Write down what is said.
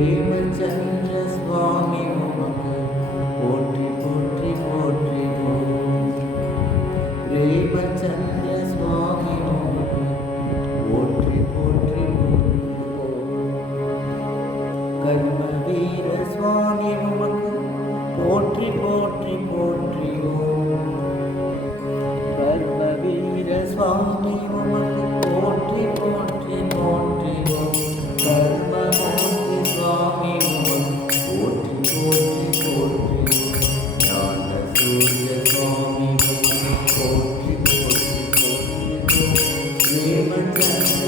பிரேமச்சந்திர சுவாமி உமக்கு போற்றி போற்றி போற்றி பிரேமச்சந்திர சுவாமி உமக்கு போற்றி போற்றி கர்மவீர சுவாமி உமக்கு போற்றி போற்றி போற்றி கர்மவீர சுவாமி உமக்கு போற்றி போற்றி போற்றி கர்மமூர்த்தி சுவாமி உமக்கு போற்றி போற்றி போற்றி ஞான சூரிய சுவாமி உமக்கு போற்றி போற்றி போற்றி பிரேமச்சந்திர